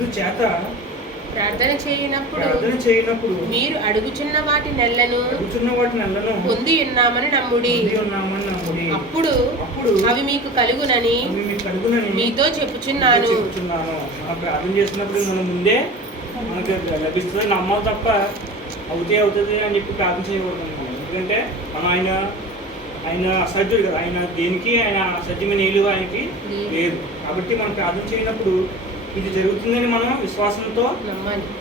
అందుచేత ప్రార్థన చేయనప్పుడు మీరు అడుగుచున్న వాటి నెలను పొంది ఉన్నామని నమ్ముడి. అప్పుడు అవి మీకు కలుగునని మీతో చెప్పుచున్నాను. ప్రార్థన చేసినప్పుడు మనం ముందే మనకు లభిస్తుంది, నమ్మాలి తప్ప అవుతుంది అని చెప్పి ప్రార్థన చేయకూడదు. ఎందుకంటే మనం ఆయన అసాధ్యుడు కదా, ఆయన దేనికి ఆయన అసాధ్యమైన ఏలు ఆయనకి లేదు. కాబట్టి మనం ప్రార్థన చేయనప్పుడు ఇది జరుగుతుందని మనం విశ్వాసంతో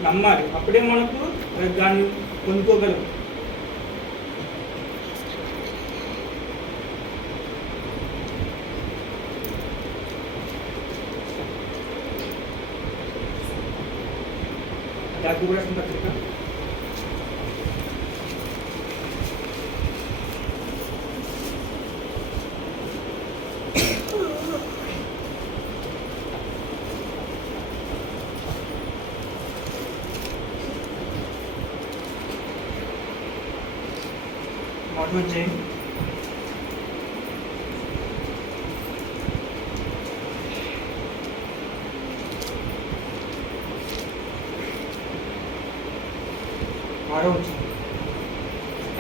నమ్మాలి. అప్పుడే మనకు దాన్ని పొందుకోగలం. పత్రిక వచ్చే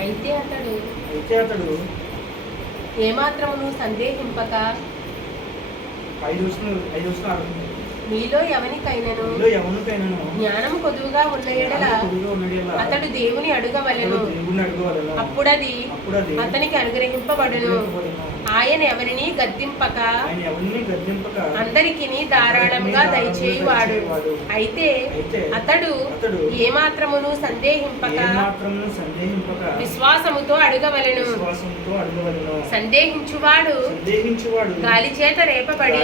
అయితే అతడు ఏమాత్రమును సందేహింపక మీలో ఎవనికైనను జ్ఞానము కొదువుగా ఉన్న ఎడల అతడు దేవుని అడుగవలెను, అప్పుడది అతనికి అనుగ్రహింపబడును. ఆయన ఎవరిని గద్దింపక అందరికి ధారాళంగా దయచేయువాడు. అయితే అతడు ఏమాత్రమును సందేహింపక విశ్వాసముతో అడుగవలెను. సందేహించువాడు గాలి చేత రేపబడి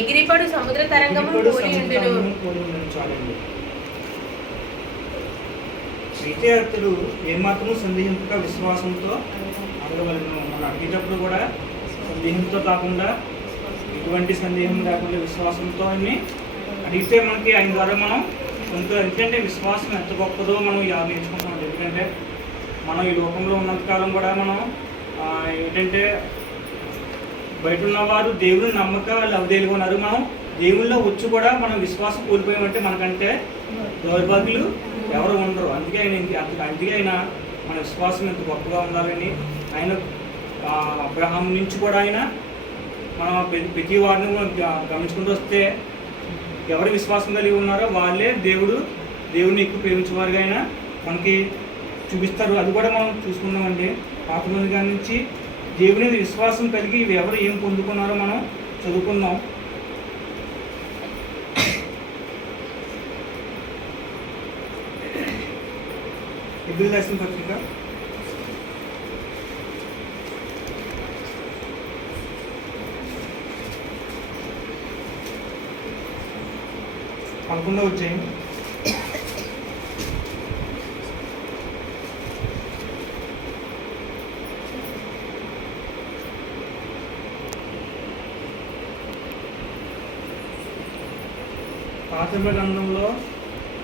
ఎగిరిపడు సముద్ర తరంగమును పోలి ఉండును. అయితే అతడు ఏమాత్రము సందేహింపక విశ్వాసంతో అడగవలను. మనం అడిగేటప్పుడు కూడా సందేహంతో కాకుండా, ఎటువంటి సందేహం లేకుండా విశ్వాసంతో అడిగితే మనకి ఆయన ద్వారా మనం కొంత, ఎందుకంటే విశ్వాసం ఎంత గొప్పదో మనం నేర్చుకుంటాం. ఎందుకంటే మనం ఈ లోకంలో ఉన్నంతకాలం కూడా మనం ఏంటంటే బయట ఉన్నవారు దేవుని నమ్మక వాళ్ళు అవదేలుగా ఉన్నారు. మనం దేవుళ్ళో వచ్చి కూడా మనం విశ్వాసం కోల్పోయామంటే మనకంటే దౌర్భాగ్యులు ఎవరు ఉండరు. అందుకే ఆయన మన విశ్వాసం ఎంత గొప్పగా ఉండాలని ఆయన అబ్రహాం నుంచి కూడా ఆయన మనం ప్రతి వారిని గమనించుకుంటూ వస్తే ఎవరు విశ్వాసం కలిగి ఉన్నారో వాళ్ళే దేవుడిని ఎక్కువ ప్రేమించేవారుగా ఆయన మనకి చూపిస్తారు. అది కూడా మనం చూసుకున్నామండి. పాత మంది కాడి నుంచి దేవుని విశ్వాసం కలిగి ఎవరు ఏం పొందుకున్నారో మనం చదువుకున్నాం. హెబ్రీయులకు రాసిన పత్రిక 11వ అధ్యాయం పాత గ్రంథంలో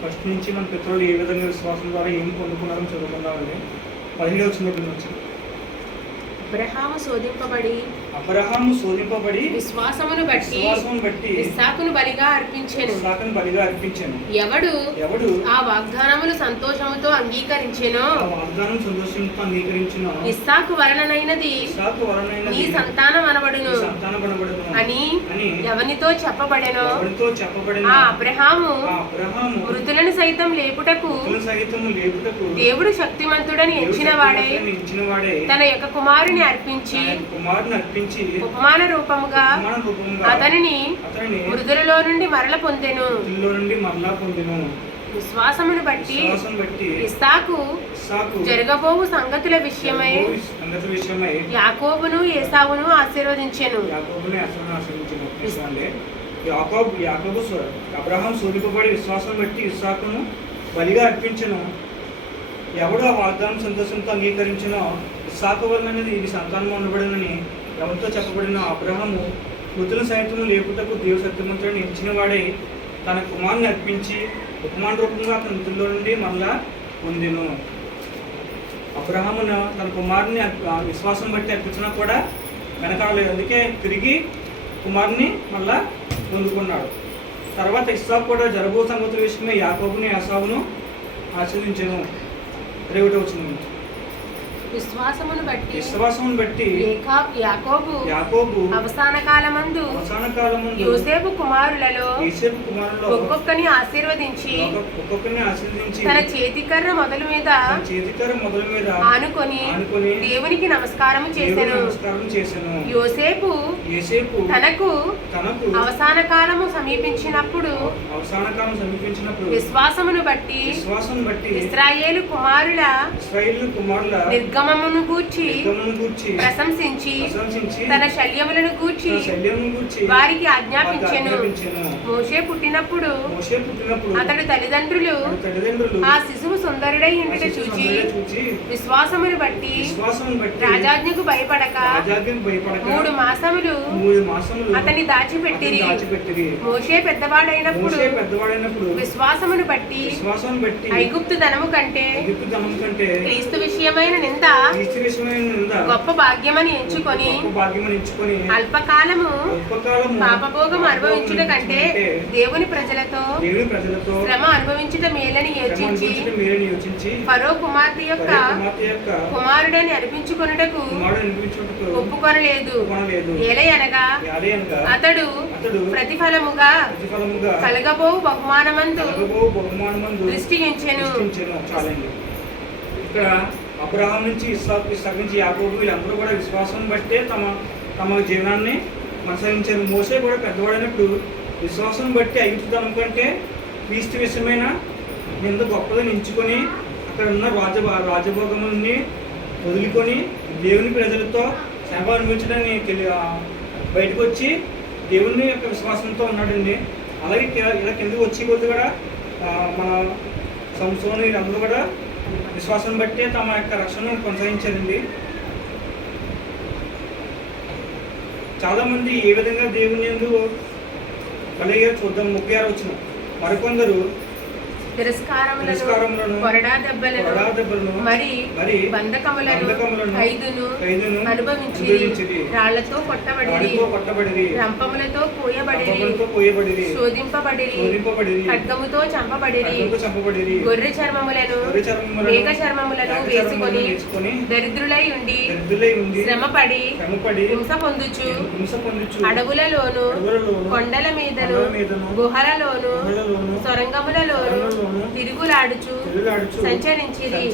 ఫస్ట్ నుంచి మన పితరులు ఏ విధంగా విశ్వాసం ద్వారా ఏం పొందుకున్నారని చదువుకున్నామండి. 17వ వచనం నుంచి అబ్రహాము శోధింపబడి విశ్వాసమును బట్టి ఇస్సాకును బలిగా అర్పించెను. ఎవడు ఆ వాగ్దానమును సంతోషముతో అంగీకరించెనో ఇస్సాకు వలనైనది నీ సంతానం అనబడును అని ఎవనితో చెప్పబడెనో ఆ అబ్రహాము మృతులను సైతం లేపుటకు దేవుడు శక్తిమంతుడని ఎంచిన వాడే తన యొక్క కుమారుని అర్పించి ఉపమాన రూపముగా అతనిని మృదులలో నుండి మరల పొందెను. విశ్వాసమును బట్టి ఇస్సాకు జరగబోవు సంగతుల విషయమై యాకోబును ఏసావును ఆశీర్వదించెను. అబ్రహాం శోధింపబడి విశ్వాసం బట్టి ఇస్సాకును బలిగా అర్పించెను. ఎవడు ఆ వాగ్దానం సంతోషంతో అంగీకరించినో ఇస్సాకు వలనది ఇది సంతానం ఉండబడినని ఎవరితో చెప్పబడిన అబ్రహాము మృతుల సైతం లేపుటకు దేవ శక్తిమంతుడిని ఎంచిన వాడే తన కుమారుని అర్పించి ఉపమాన రూపంగా అతని మృతుల్లో నుండి మళ్ళా పొందెను. అబ్రహామును తన కుమారుని విశ్వాసం బట్టి అర్పించినా కూడా వెనకాడలేదు. అందుకే తిరిగి కుమారుని మళ్ళా పొందుకున్నాడు. తర్వాత ఇస్సాకు కూడా జరగబో సంగతుల విషయమై యాకోబును ఏసావును ఆశీర్వదించెను. 21వ వచనం. విశ్వాసమును బట్టి యాకోబు యాకోబు అవసాన కాలమందు యోసేపు కుమారులలో ఒక్కొక్కని ఆశీర్వదించి తన చేతికర్ర మొదలు మీద ఆనుకొని దేవునికి నమస్కారము చేసెను. యోసేపు తనకు అవసాన కాలము సమీపించినప్పుడు విశ్వాసమును బట్టి ఇశ్రాయేలు కుమారుల నిర్గమమును గూర్చి ప్రశంసించి తన శల్యములను గూర్చి వారికి ఆజ్ఞాపించెను. మోషే పుట్టినప్పుడు అతడు తల్లిదండ్రులు ఆ శిశువు సుందరుడై ఉండుట చూచి విశ్వాసమును బట్టి రాజాజ్ఞకు భయపడక 3 మాసములు అతని దాచిపెట్టిరి. మోషే పెద్దవాడైనప్పుడు విశ్వాసమును బట్టి ఐగుప్తు ధనము కంటే క్రీస్తు విషయమైన నింద గొప్ప భాగ్యమని ఎంచుకొని అల్పకాలము పాపభోగము అనుభవించుట కంటే దేవుని ప్రజలతో శ్రమ అనుభవించుట మేలని యోచించి ఫరో కుమార్తె యొక్క కుమారుడని అనిపించుకొనుటకు ఒప్పుకొనలేదు. ఏలయనగా అతడు ప్రతిఫలముగా కలగబో బహుమానమందు దృష్టి ఉంచెను. ఇక్కడ అబ్రహాం నుంచి ఇస్సాకు నుంచి యాకోబు వీళ్ళందరూ కూడా విశ్వాసం బట్టే తమ జీవనాన్ని కొనసాగించారు. మోసే కూడా పెద్దవాడైనప్పుడు విశ్వాసం బట్టి ఐగుప్తుతనం కంటే క్రీస్తు విషయమైన నింద గొప్పదని ఎంచుకొని అక్కడ ఉన్న రాజభోగముల్ని వదులుకొని దేవుని ప్రజలతో శ్రమ అనుభవించడానికి బయటకు వచ్చి దేవుని యొక్క విశ్వాసంతో ఉన్నాడండి. అలాగే ఇలా కిందకి వచ్చి కొద్ది కూడా మన సంసోను వీళ్ళందరూ కూడా విశ్వాసం బట్టే తమ యొక్క రక్షణను కొనసాగించారండి. చాలా మంది ఏ విధంగా దేవుని యందు బలిగా చూద్దాం. 36వ వచనం. మరికొందరు తిరస్కారములను కొరడా దెబ్బలను మరి బంధకములను ఖైదును అనుభవించిరి. రాళ్లతో కొట్టబడిరి, రంపములతో కోయబడిరి, శోధింపబడిరి, ఖడ్గముతో చంపబడిరి, గొర్రె చర్మములను మేక చర్మములను వేసుకొని దరిద్రులై ఉండి శ్రమపడి హింస పొందుచు అడవులలోను కొండల మీదను గుహలలోను సొరంగములలోను తిరుగులాడుచు సంచరించిరి.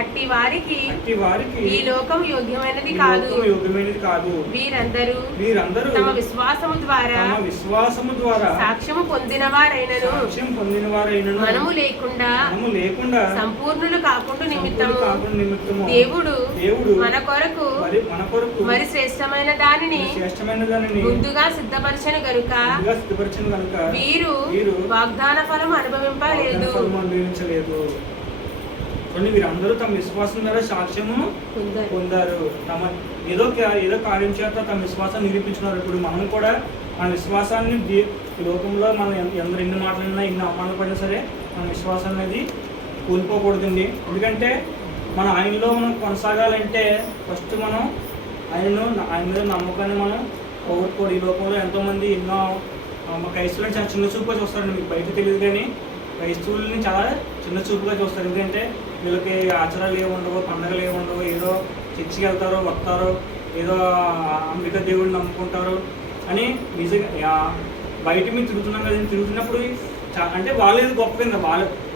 అట్టి వారికి ఈ లోకం యోగ్యమైనది కాదు. వీరందరూ తమ విశ్వాసము ద్వారా సాక్ష్యము పొందిన వారైనను మనము లేకుండా సంపూర్ణులు కాకుండా నిమిత్తము దేవుడు మన కొరకు మరి శ్రేష్టమైన దానిని ముందుగా సిద్ధపరచను గనుక వీరు వాగ్దాన ఫలం అనుభవింపలేదు. వీరందరూ తమ విశ్వాసం ద్వారా సాక్ష్యము పొందారు. ఏదో కార్యం చేత తమ విశ్వాసాన్ని నిరూపించుకున్నారు. ఇప్పుడు మనం కూడా మన విశ్వాసాన్ని ఈ లోకంలో మనం ఎన్ని మాటలైనా ఎన్ని అవమానాలు పడినా సరే మన విశ్వాసం అనేది కోల్పోకూడదండి. ఎందుకంటే మనం ఆయనలో మనం కొనసాగాలంటే ఫస్ట్ మనం ఆయన మీద నమ్మకాన్ని మనం పోగొట్టుకోడు. ఈ లోకంలో ఎంతోమంది ఎన్నో క్రైస్తవులను చాలా చిన్న చూపుగా చూస్తారండి. మీకు బయట తెలియదు కానీ క్రైస్తవుల్ని చాలా చిన్న చూపుగా చూస్తారు. ఎందుకంటే వీళ్ళకి ఆచారాలు ఏముండవు, పండుగలు ఏముండవు, ఏదో చర్చికి వెళ్తారో వస్తారో, ఏదో అంబిక దేవుడిని నమ్ముకుంటారు అని నిజంగా బయట మీద తిరుగుతున్నాం కదా. తిరుగుతున్నప్పుడు అంటే వాళ్ళు ఏదో గొప్ప కింద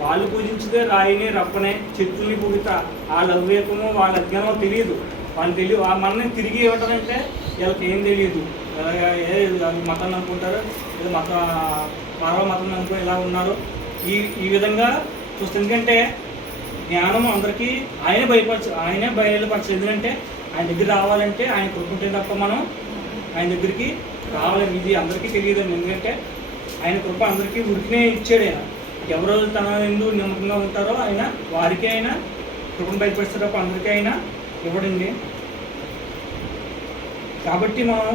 వాళ్ళు పూజించితే రాయిని రప్పనే చెట్టుల్ని పూజితా వాళ్ళ అవివేకమో వాళ్ళ అజ్ఞానమో తెలియదు. మనల్ని తిరిగి ఇవ్వటంటే వీళ్ళకి ఏం తెలియదు. ఏ మతాన్ని అనుకుంటారు, ఏదో మరో మతం అనుకుని ఇలా ఉన్నారు. ఈ విధంగా చూస్తే ఎందుకంటే జ్ఞానం అందరికీ ఆయనే బయలుపరచు. ఎందుకంటే ఆయన దగ్గర రావాలంటే ఆయన కృపంటే తప్ప మనం ఆయన దగ్గరికి రావాలని ఇది అందరికీ తెలియదండి. ఎందుకంటే ఆయన కృప అందరికీ ఉరికినే ఇచ్చాడు. ఆయన ఎవరో తన ఎందుకు నమ్మకంగా ఉంటారో ఆయన వారికి అయినా కృపను బయలుపరిస్తే తప్ప అందరికీ అయినా ఇవ్వడండి. కాబట్టి మనం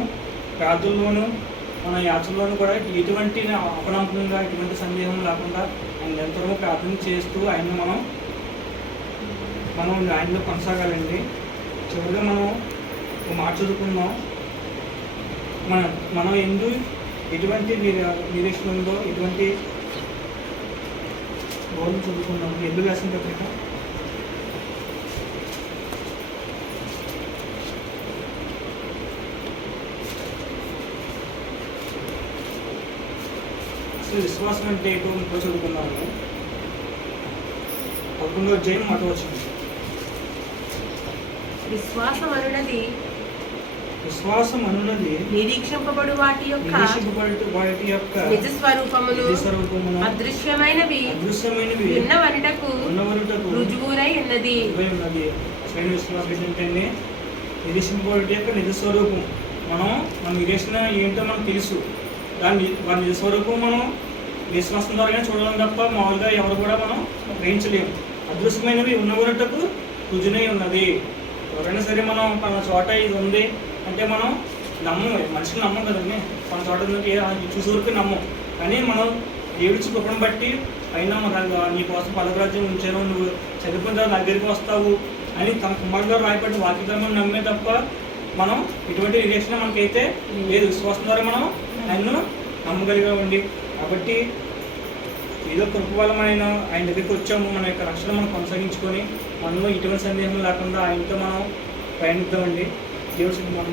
ప్రార్థనలోను మన యాత్రలోనూ కూడా ఎటువంటి అపనమ్మకంగా ఎటువంటి సందేహం లేకుండా ఆయన నిరంతరము ప్రార్థన చేస్తూ మనం ఆయనలో కొనసాగాలండి. చివరిగా మనం ఒక మాట చదువుకుందాం. మనం ఎటువంటి నిరీక్షణ ఉందో, ఎటువంటి బోధన చదువుకున్నాము. ఎందుకు రాసిన పత్రిక అసలు విశ్వాసం అంటే ఏంటో ఇంకో చదువుకున్నాము. 11వ అధ్యాయం 1వ వచనం. విశ్వాసం అనున్నది నిరీక్షింపబడు వాటి యొక్క నిజ స్వరూపమును అదృశ్యమైనవి ఉన్నవనుటకు రుజువురై ఉన్నది. అసలైన విశ్వాసం ఏంటంటే నిరీక్షింపబడి యొక్క నిజ స్వరూపం. మన నిరీక్షణ ఏంటో మనకు తెలుసు. దాని నిజ స్వరూపం మనం విశ్వాసం ద్వారానే చూడడం తప్ప మామూలుగా ఎవరు కూడా మనం గ్రహించలేము. అదృశ్యమైనవి ఉన్నవనుటకు రుజునై ఉన్నది. ఎవరైనా సరే మనం మన చోట ఇది ఉంది అంటే మనం నమ్మం, మనిషిని నమ్మం కదండి. మన చోట చూసే వరకు నమ్మం. కానీ మనం దేవుడిచ్చి కృపను బట్టి అయినా నీ కోసం పదరాజ్యం ఉంచాను, నువ్వు చదువుకున్న తర్వాత దగ్గరికి వస్తావు అని తన కుమారుడు రాయబడి వాక్యధర్మం నమ్మే తప్ప మనం ఎటువంటి నిరీక్షణ మనకైతే లేదు. విశ్వాసం ద్వారా మనం ఆయన్ను నమ్మగలిగా ఉండి, కాబట్టి ఏదో కృప వల్ల ఆయన దగ్గరికి వచ్చాము. మన యొక్క రక్షణ మనం కొనసాగించుకొని మనలో ఎటువంటి సందేహం లేకుండా ఆయనతో మనం ప్రయాణిద్దామండి. దేవుడి మనం